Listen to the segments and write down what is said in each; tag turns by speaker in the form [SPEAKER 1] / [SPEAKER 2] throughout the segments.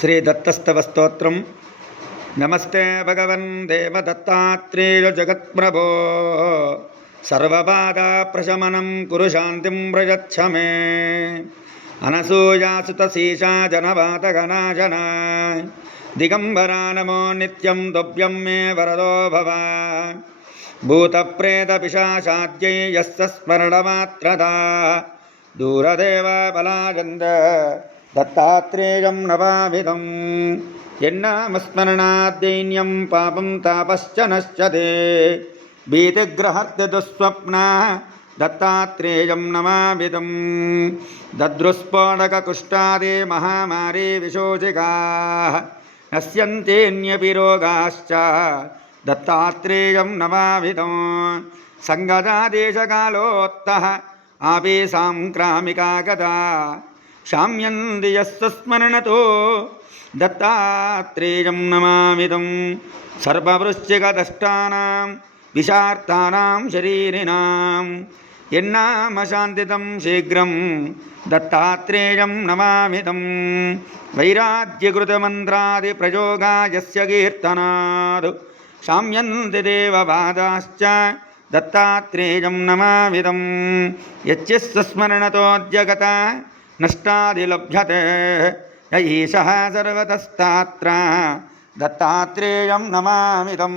[SPEAKER 1] శ్రీ దత్తస్తవస్తోత్రం నమస్తే భగవన్ దేవదత్తాత్రేయ జగత్ప్రభో సర్వబాధ ప్రశమనం కురు శాంతిం వ్రజచ్చ మే అనసూయాసుత శీషా జనవాతగణాజన దిగంబరా నమో నిత్యం దొభ్యం మే వరదో భవ భూతప్రేతపిశాచాద్యై యస్య స్మరణమాత్రదా దూరదేవ బలాజంద దత్తాత్రేయం నవామిదం ఎన్నామస్మరణాదైన్యం పాపం తాపశ్చ నశ్చతే భీతిగ్రహర్తి దుస్వప్న దత్తాత్రేయం నమామిదం దద్రుస్ఫోటకకుష్టాదే మహామారీ విశోచికా నశ్యంతేన్యపి రోగాశ్చ దత్తాత్రేయం నమామిదం సంగదాదేశకాలోత్తः ఆపి సాంక్రామికా గదా శామ్యందియస్మరణతో దత్తాత్రేయం నమామిదం సర్వవృశ్చికదష్టానాం విషార్థానాం శరీరిణాం ఎన్నామశాంతితం శీఘ్రం దత్తాత్రేయం నమామిదం వైరాగ్యకృతమంత్రాది ప్రయోగాయస్య కీర్తనాదు శామ్యంతి దేవవాదాశ్చ దత్తాత్రేయం నమామిదం యస్మరణతోద్యగత నష్టాదిలభ్యతే యైష సర్వతస్తాత్ర దత్తాత్రేయం నమామిదం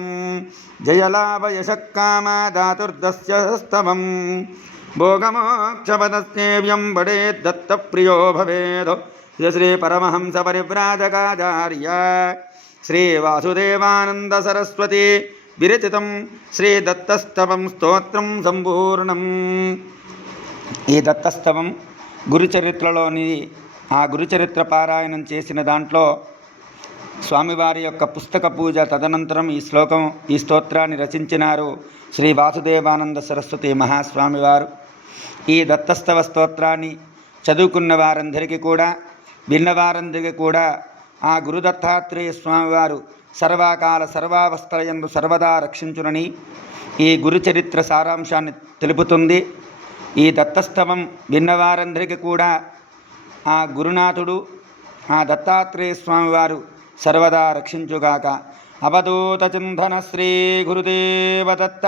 [SPEAKER 1] జయలాభయశక్కామ దాతుర్దస్య స్తవం భోగమోక్షపదస్నేవ్యం వడేద్దత్తప్రియో భవేద్ ఇది శ్రీ పరమహంస పరివ్రాజకాచార్య శ్రీ వాసుదేవానంద సరస్వతి విరచితం శ్రీ దత్తస్తవం స్తోత్రం సంపూర్ణం ఈ దత్తస్తవం గురుచరిత్రలోని ఆ గురుచరిత్ర పారాయణం చేసిన దాంట్లో స్వామివారి యొక్క పుస్తక పూజ తదనంతరం ఈ శ్లోకం ఈ స్తోత్రాన్ని రచించినారు శ్రీ వాసుదేవానంద సరస్వతి మహాస్వామివారు. ఈ దత్తస్తవ స్తోత్రాన్ని చదువుకున్న వారందరికీ కూడా విన్నవారందరికీ కూడా ఆ గురుదత్తాత్రేయ స్వామివారు సర్వకాల సర్వావస్థలయందు సర్వదా రక్షించునని ఈ గురుచరిత్ర సారాంశాన్ని తెలుపుతుంది. ఈ దత్తస్తవం విన్నవారందరికీ కూడా ఆ గురునాథుడు ఆ దత్తాత్రేయ స్వామివారు సర్వదా రక్షించుగాక. అవధూత చింతన శ్రీ గురుదేవ దత్త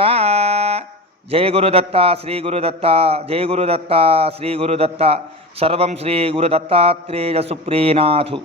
[SPEAKER 1] జయ గురుదత్త శ్రీ గురుదత్త జయ గురుదత్త శ్రీ గురుదత్త. సర్వం శ్రీ గురుదత్తాత్రేయ సుప్రీనాథు.